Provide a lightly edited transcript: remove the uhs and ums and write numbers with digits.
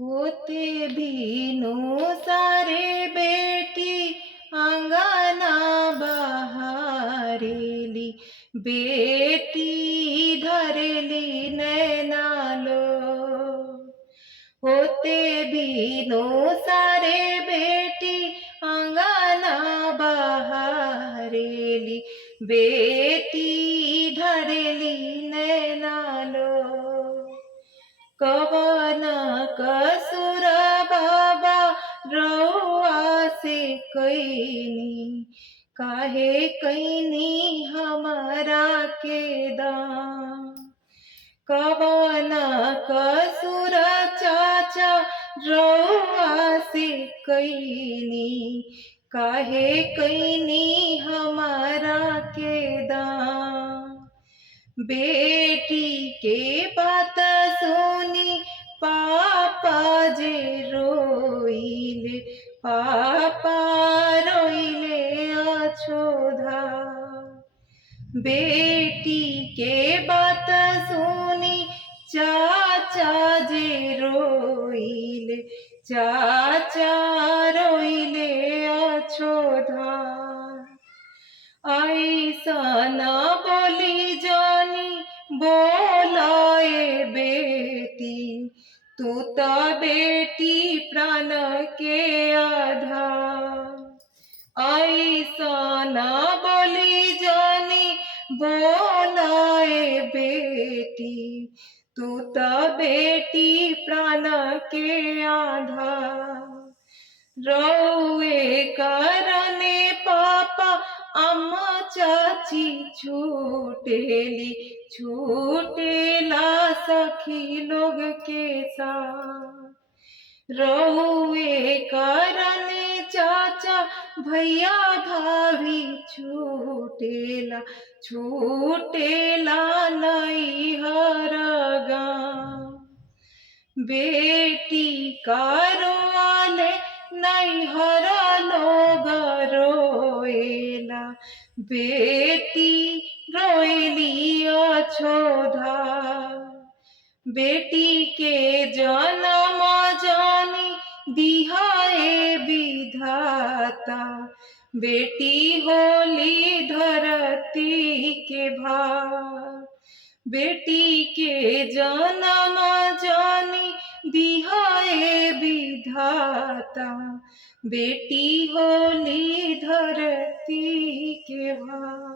होते भीनु सारे बेटी अंगना बहारेली, बेटी धरेली नैनालो। होते भीनु सारे बेटी अंगना बहारेली, बेटी धरेली नैनालो। कवन कसुर बाबा रउआ से कैनी, काहे कैनी हमरा के दान। कवन कसुर चाचा रउआ से कैनी, काहे कैनी हमरा के दान। बेटी के बात सुनी पापा जे रोइले, पापा रोइले अछोधा। बेटी के बात सुनी चाचा जे रोइले, चाचा रोइले अछोधा। ऐसन बोली जानी बोलाए बेटी, तू तो बेटी प्राण के आधार। ऐसन बोली जानी बोलाए बेटी, तू तो बेटी प्राण के आधार। रउए करने पापा अम्मा चाची छूटेली, छूटेला सखी लोग के साथ। रउए करने चाचा भैया भाभी छूटेला, छूटेला नैहर गाँव। बेटी करवाले नैहर लोग रोएला, बेटी रोइली अछोधा। बेटी के जन्म जानी दिहाए विधाता, बेटी होली धरती के भार। बेटी के जन्म जानी दिहाए विधाता, बेटी होली धरती के भार।